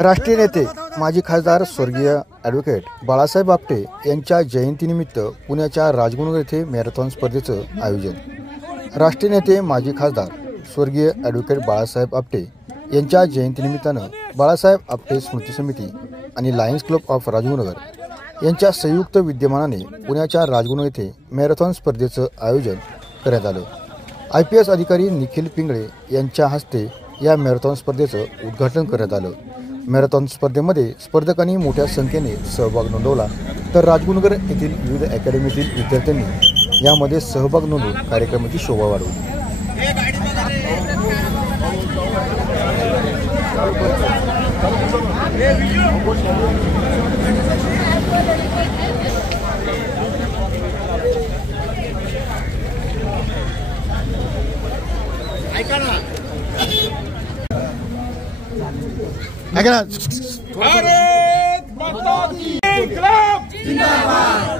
राष्ट्रीय नेते माजी खासदार स्वर्गीय ॲडव्होकेट बाळासाहेब आपटे यांच्या जयंतीनिमित्त पुण्याच्या राजगुरू येथे मॅरेथॉन स्पर्धेचं आयोजन। राष्ट्रीय नेते माजी खासदार स्वर्गीय ॲडव्होकेट बाळासाहेब आपटे यांच्या जयंतीनिमित्तानं बाळासाहेब आपटे स्मृती समिती आणि लायन्स क्लब ऑफ राजगुरुनगर यांच्या संयुक्त विद्यमानाने पुण्याच्या राजगुरू येथे मॅरेथॉन स्पर्धेचं आयोजन करण्यात आलं। IPS अधिकारी निखिल पिंगळे यांच्या हस्ते या मॅरेथॉन स्पर्धेचं उद्घाटन करण्यात आलं। मॅरेथॉन स्पर्धेमध्ये स्पर्धकांनी मोठ्या संख्येने सहभाग नोंदवला, तर राजगुरुनगर येथील विविध अकॅडमीतील विद्यार्थ्यांनी यामध्ये सहभाग नोंदवून कार्यक्रमाची शोभा वाढवली। भारत माता की इन्कलाब जिंदाबाद।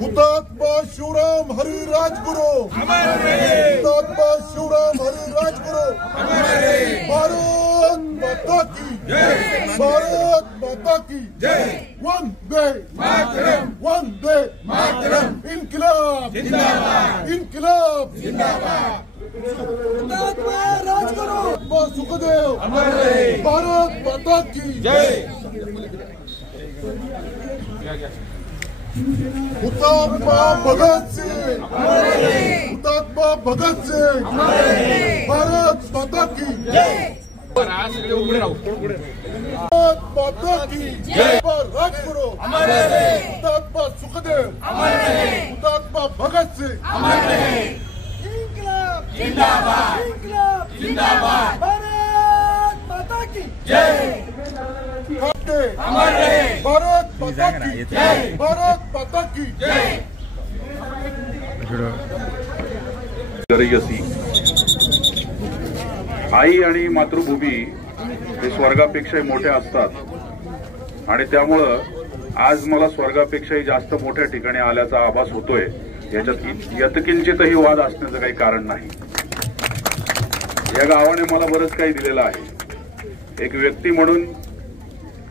हुतात्मा शिवराम हरी राजगुरू अमर रहे। हुतात्मा शिवराम हरी राजगुरू अमर रहे। भारत माता की जय। भारत माता की जय। वंदे मातरम। वंदे मातरम। इन्कलाब जिंदाबाद। इन्कलाब जिंदाबाद। हुतात्मा राजगुरू सुखदेव अमर रहे। भारत माता की जय। हुतात्मा भगत सिंह हुतात्मा भगत सिंह भारत माता की जय। भारत माता की जय। राजगुरू अमर रहे। हुतात्मा सुखदेव अमर रहे। हुतात्मा भगत सिंह अमर रहे। इन्कलाब जिंदाबाद। इन्कलाब जिंदाबाद। भारत माता की जय। अमर रहे। भारत माता की जय। भारत माता की जय। आई आणि मातृभूमी हे स्वर्गापेक्षाही मोठे असतात आणि त्यामुळं आज मला स्वर्गापेक्षाही जास्त मोठ्या ठिकाणी आल्याचा आभास होतोय। याच्यात यत्किंचितही वाद असण्याचं काही कारण नाही। या गावाने मला बरंच काही दिलेलं आहे। एक व्यक्ती म्हणून,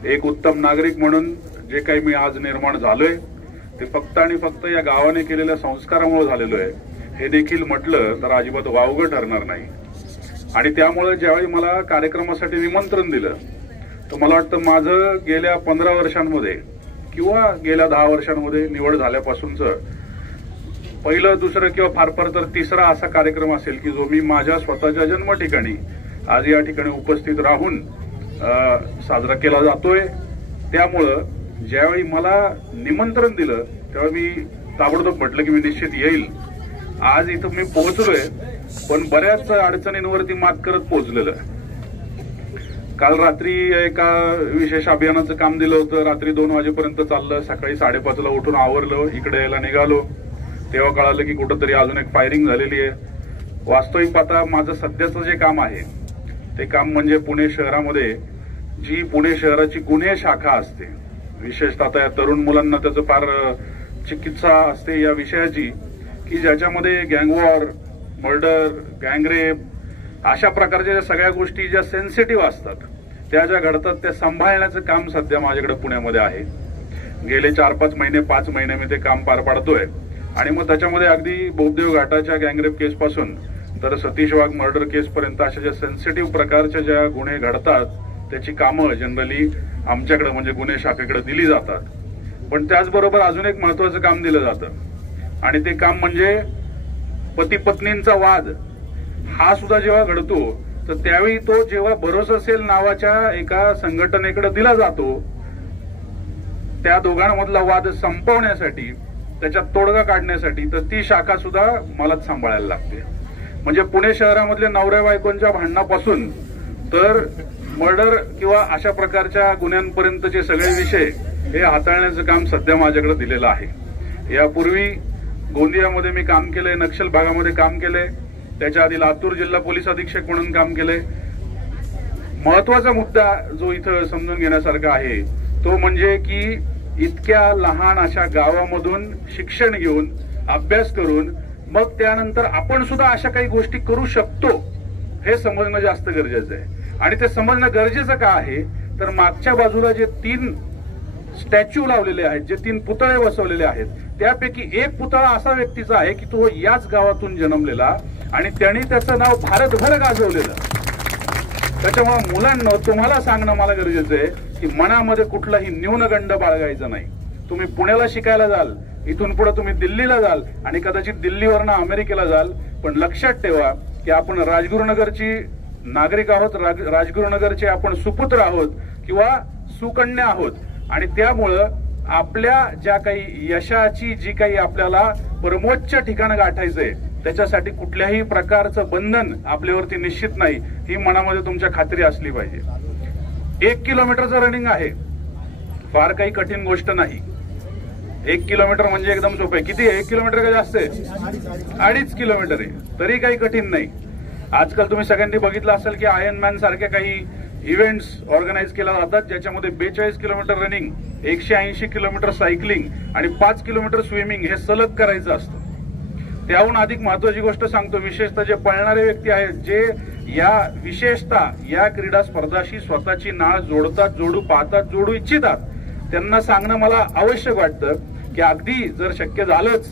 एक उत्तम नागरिक म्हणून जे काही मी आज निर्माण झालोय ते फक्त आणि फक्त या गावाने केलेल्या संस्कारामुळे झालेलो आहे, हे देखील म्हटलं तर अजिबात वावगं ठरणार नाही। आणि त्यामुळे ज्यावेळी मला कार्यक्रमासाठी निमंत्रण दिलं तर मला वाटतं माझं गेल्या 15 वर्षांमध्ये किंवा गेल्या 10 वर्षांमध्ये निवड झाल्यापासूनचं पहिलं, दुसरं किंवा फार फार तर तिसरा असा कार्यक्रम असेल की जो मी माझ्या स्वतःच्या जन्म ठिकाणी आज या ठिकाणी उपस्थित राहून साजरा केला जातोय। त्यामुळं ज्यावेळी मला निमंत्रण दिलं तेव्हा मी ताबडतोब म्हटलं की मी निश्चित येईल। आज इथं मी पोहोचलोय, पण बऱ्याच अडचणींवरती मात करत पोहोचलेलं। काल रात्री एका विशेष अभियानाचं काम दिलं होतं, रात्री 2 वाजेपर्यंत चाललं, सकाळी 5:30 ला उठून आवरलं, इकडे यायला निघालो, तेव्हा कळालं की कुठंतरी अजून एक फायरिंग झालेली आहे। वास्तविक पाहता माझं सध्याचं जे काम आहे ते काम म्हणजे पुणे शहरामध्ये जी पुणे शहराची गुन्हे शाखा असते, विशेषतः आता या तरुण मुलांना त्याचं फार चिकित्सा असते या विषयाची, की ज्याच्यामध्ये गँगवॉर, मर्डर, गँगरेप अशा प्रकारच्या ज्या सगळ्या गोष्टी ज्या सेन्सिटिव्ह असतात त्या ज्या घडतात त्या सांभाळण्याचं काम सध्या माझ्याकडे पुण्यामध्ये आहे। गेले 4-5 महिने 5 महिने मी ते काम पार पाडतोय आणि मग त्याच्यामध्ये अगदी बोबदेव घाटाच्या गँगरेप केस पासून तर सतीश वाघ मर्डर केस पर्यंत अशा ज्या सेन्सिटिव्ह प्रकारच्या ज्या गुन्हे घडतात त्याची कामं जनरली आमच्याकडे म्हणजे गुन्हे शाखेकडे दिली जातात। पण त्याचबरोबर अजून एक महत्वाचं काम दिलं जातं आणि ते काम म्हणजे पती पत्नींचा वाद हा सुद्धा जेव्हा घडतो तर त्यावेळी तो जेव्हा भरोसा सेल नावाच्या एका संघटनेकडे दिला जातो, त्या दोघांमधला वाद संपवण्यासाठी, त्याच्यात तोडगा काढण्यासाठी तर ती शाखा सुद्धा मलाच सांभाळायला लागते। म्हणजे पुणे शहरामधल्या नवऱ्या बायकोंच्या भांडणापासून तर मर्डर किंवा अशा प्रकारच्या गुन्ह्यांपर्यंतचे सगळे विषय हे हाताळण्याचं काम सध्या माझ्याकडे दिलेलं आहे। यापूर्वी गोंदियामध्ये मी काम केलंय, नक्षल भागामध्ये काम केलंय, त्याच्या आधी लातूर जिल्हा पोलीस अधीक्षक म्हणून काम केलंय। महत्वाचा मुद्दा जो इथं समजून घेण्यासारखा आहे तो म्हणजे की इतक्या लहान अशा गावामधून शिक्षण घेऊन, अभ्यास करून मग त्यानंतर आपण सुद्धा अशा काही गोष्टी करू शकतो हे समजणं जास्त गरजेचं आहे। आणि ते समजणं गरजेचं का आहे, तर मागच्या बाजूला जे 3 स्टॅच्यू लावलेले आहेत, जे 3 पुतळे बसवलेले आहेत, त्यापैकी एक पुतळा असा व्यक्तीचा आहे की तो याच गावातून जन्मलेला आणि त्यांनी त्याचं नाव भारतभर गाजवलेलं. त्याच्यामुळे मुलांना तुम्हाला सांगणं मला गरजेचं आहे की मनामध्ये कुठलाही न्यूनगंड बाळगायचा नाही. तुम्ही पुण्याला शिकायला जाल, इथून पुढे तुम्ही दिल्लीला जाल आणि कदाचित दिल्लीवरनं अमेरिकेला जाल, पण लक्षात ठेवा की आपण राजगुरुनगरची नागरिक आहोत, राजगुरुनगरचे आपण सुपुत्र आहोत किंवा सुकन्या आहोत. आणि त्यामुळं आपल्या ज्या काही यशाची जी काही आपल्याला परमोच्च ठिकाण गाठायचंय त्याच्यासाठी कुठल्याही प्रकारचं बंधन आपल्यावरती निश्चित नाही, ही मनामध्ये तुमच्या खात्री असली पाहिजे. 1 किलोमीटरचं रनिंग आहे, फार काही कठीण गोष्ट नाही. 1 किलोमीटर म्हणजे एकदम सोपं आहे. किती आहे? 1 किलोमीटर का जास्त आहे? 2.5 किलोमीटर आहे, तरी काही कठीण नाही. आजकाल तुम्ही सगळ्यांनी बघितलं असेल की आयर्नमॅन सारख्या काही इव्हेंट्स ऑर्गनाईज केल्या जातात, ज्याच्यामध्ये 42 किलोमीटर रनिंग, 180 किलोमीटर सायकलिंग आणि 5 किलोमीटर स्विमिंग हे सलग करायचं असतं. त्याहून अधिक महत्वाची गोष्ट सांगतो, विशेषतः जे पळणारे व्यक्ती आहेत, जे विशेषतः या क्रीडा स्पर्धाशी स्वतःची नाळ जोडतात, जोडू पाहतात, जोडू इच्छितात, त्यांना सांगणं मला आवश्यक वाटतं की अगदी जर शक्य झालंच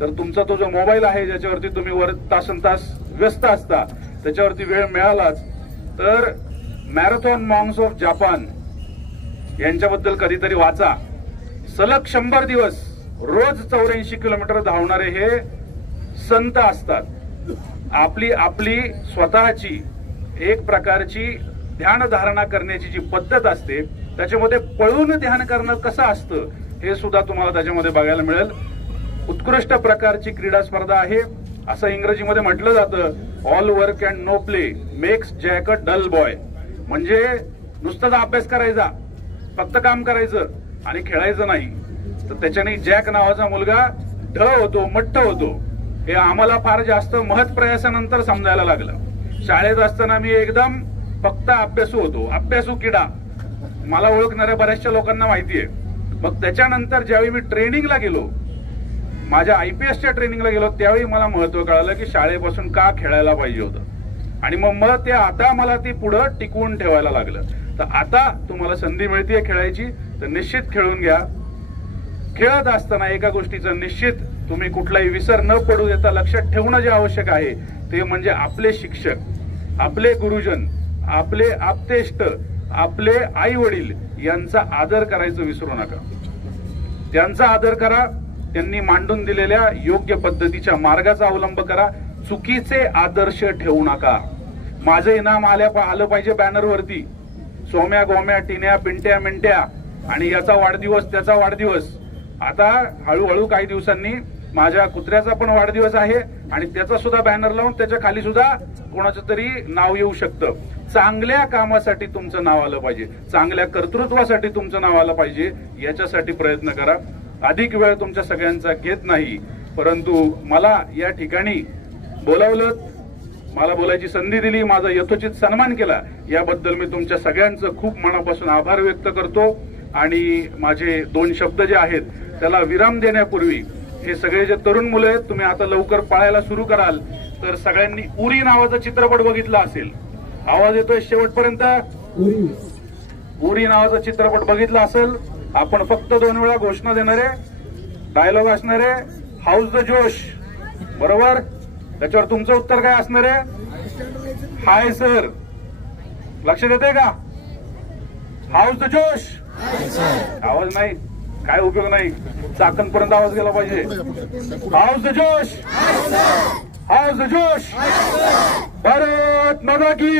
तर तुमचा तो जो मोबाईल आहे ज्याच्यावरती तुम्ही तासनतास व्यस्त असता, त्याच्यावरती वेळ मिळालाच तर मॅरेथॉन मॉन्क्स ऑफ जपान यांच्याबद्दल कधीतरी वाचा. सलग 100 दिवस रोज 84 किलोमीटर धावणारे हे संत असतात. आपली स्वतःची एक प्रकारची ध्यानधारणा करण्याची जी पद्धत असते, त्याच्यामध्ये पळून ध्यान करणं कसं असतं हे सुद्धा तुम्हाला त्याच्यामध्ये बघायला मिळेल. उत्कृष्ट प्रकारची क्रीडा स्पर्धा आहे. असं इंग्रजीमध्ये म्हटलं जातं, all work and no play makes Jack a dull boy. म्हणजे नुसताच अभ्यास करायचा, फक्त काम करायचं आणि खेळायचं नाही, तर त्याच्याने जॅक नावाचा मुलगा ढ होतो, मठ्ठ होतो. हे आम्हाला फार जास्त महत् प्रयासानंतर समजायला लागलं. शाळेत असताना मी एकदम फक्त अभ्यासू होतो, अभ्यासू किडा. मला ओळखणाऱ्या बऱ्याचशा लोकांना माहितीये. मग त्याच्यानंतर ज्यावेळी मी ट्रेनिंगला गेलो, माझ्या IPSच्या ट्रेनिंगला गेलो, त्यावेळी मला महत्व कळालं की शाळेपासून का खेळायला पाहिजे होतं. आणि मग ते आता मला ती पुढं टिकवून ठेवायला लागलं. तर आता तुम्हाला संधी मिळतेय खेळायची, तर निश्चित खेळून घ्या. खेळत असताना एका गोष्टीचं निश्चित तुम्ही कुठलाही विसर न पडू देता लक्षात ठेवणं जे आवश्यक आहे ते म्हणजे आपले शिक्षक, आपले गुरुजन, आपले आप्तेष्ट, आपले आई वडील यांचा आदर करायचं विसरू नका. त्यांचा आदर करा. त्यांनी मांडून दिलेल्या योग्य पद्धतीच्या मार्गाचा अवलंब करा. चुकीचे आदर्श ठेवू नका. माझं इनाम आलं पाहिजे बॅनरवरती, सोम्या गोम्या टिन्या पिंट्या मिंट्या आणि याचा वाढदिवस त्याचा वाढदिवस. आता हळूहळू काही दिवसांनी माझ्या कुत्र्याचा पण वाढदिवस आहे आणि त्याचा सुद्धा बॅनर लावून त्याच्या खाली सुद्धा कोणाचं तरी नाव येऊ शकतं. चांगल्या कामासाठी तुमचं नाव आलं पाहिजे, चांगल्या कर्तृत्वासाठी तुमचं नाव आलं पाहिजे, याच्यासाठी प्रयत्न करा. अधिक वेळ तुमच्या सगळ्यांचा घेत नाही, परंतु मला या ठिकाणी बोलावलं, मला बोलायची संधी दिली, माझा यथोचित सन्मान केला, याबद्दल मी तुमच्या सगळ्यांचं खूप मनापासून आभार व्यक्त करतो. आणि माझे 2 शब्द जे आहेत त्याला विराम देण्यापूर्वी हे सगळे जे तरुण मुलं आहेत, तुम्ही आता लवकर पळायला सुरू कराल तर सगळ्यांनी उरी नावाचा चित्रपट बघितला असेल. आवाज येतोय शेवटपर्यंत? उरी नावाचा चित्रपट बघितला असेल. आपण फक्त 2 वेळा घोषणा देणारे, डायलॉग असणारे, हाऊस द जोश, बरोबर? त्याच्यावर तुमचं उत्तर काय असणार आहे? Hi sir. लक्षात येते का? हाऊस द जोश. आवाज नाही, काय उपयोग नाही, चाकणपर्यंत आवाज गेला पाहिजे. हाऊस द जोश, हाऊस द जोश. भारत माता की